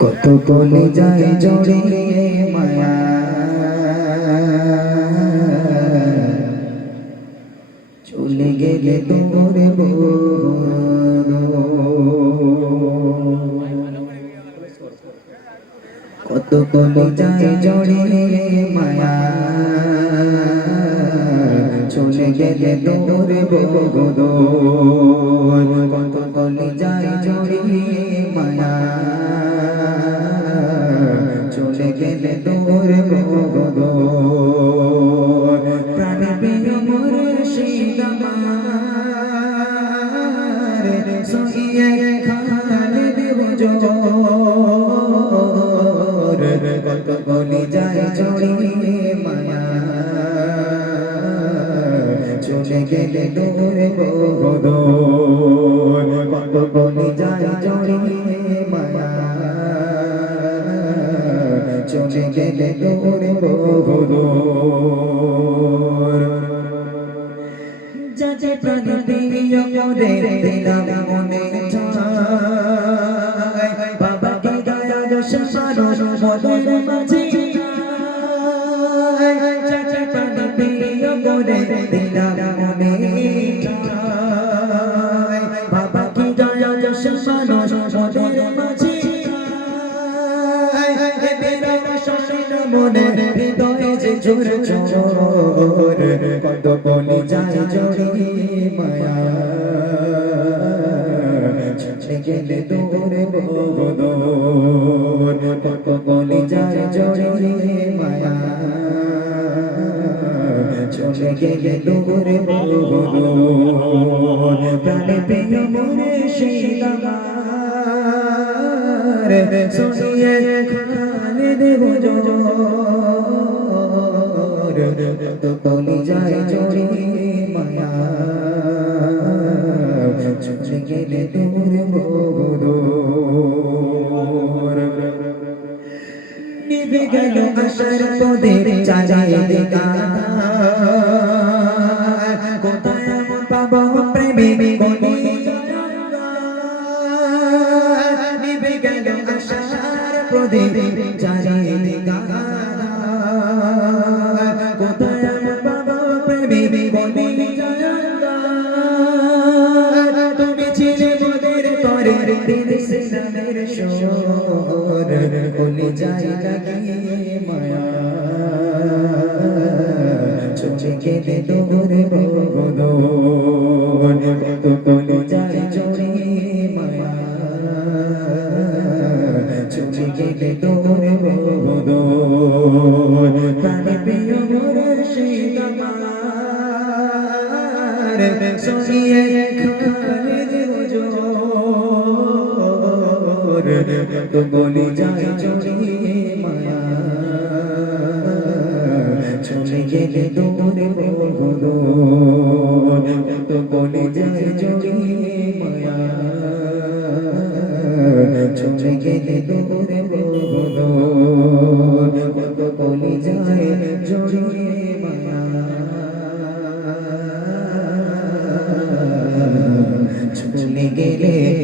কত বলে যায় জড়িয়ে মায়া চলে গেলে তোর কত বলে যায় জড়িয়ে মায়া চলে গেলে তোর কত বলে যায় জড়িয়ে মায়া চলে গেলে তোর প্রাণ প্রিয় মোর শীতমার সহিয়ে খালে দেব জোর কত বলে যায় জড়িয়ে মায়া চলে গেলে তোর কত বলে যায় জড়িয়ে মায়া চলে গেলে তোর যাতে প্রাণ প্রিয় করে দিলাম মনে ঠাই বাবাকে দয়াল মানুষ মনের মাঝে যাতে প্রাণ প্রিয় করে দিলাম মনে ঠাই বাবাকে দয়াল মানুষ মনের মাঝে মনে হৃদয়ে যে জোর জোর কত বলে যায় জড়িয়ে মায়া চলে গেলে তোর কত বলে যায় জড়িয়ে মায়া চলে গেলে তোর প্রাণে প্রিয় মনে সেই আমার শুনিয়ে খালে দেব তো বলে যায় জড়িয়ে মায়া চলে গেলে তোর নিভে গেল আশার পদের চারিদিকে কোথায় এমন পাবো প্রেমে বলি নিভে গেল আশার পদের চারিদিকে কোথায় এমন পাবো প্রেমে বলি তুমি ছিলে মোদের তরে দিন সিনামের শোর বলে যায় লাগিয়ে মায়া চলে গেলে তোর তো বলে যায় জড়িয়ে মায়া চলে গেলে তোর প্রাণে প্রিয় মোর শীতমার সহিয়ে খালে দেব জোর তো বলে যায় জড়িয়ে মায়া চলে গেলে তোর তো বলে যায় জড়িয়ে মায়া চলে গেলে তোর তো বলে যায় জড়িয়ে মায়া চলে গেলে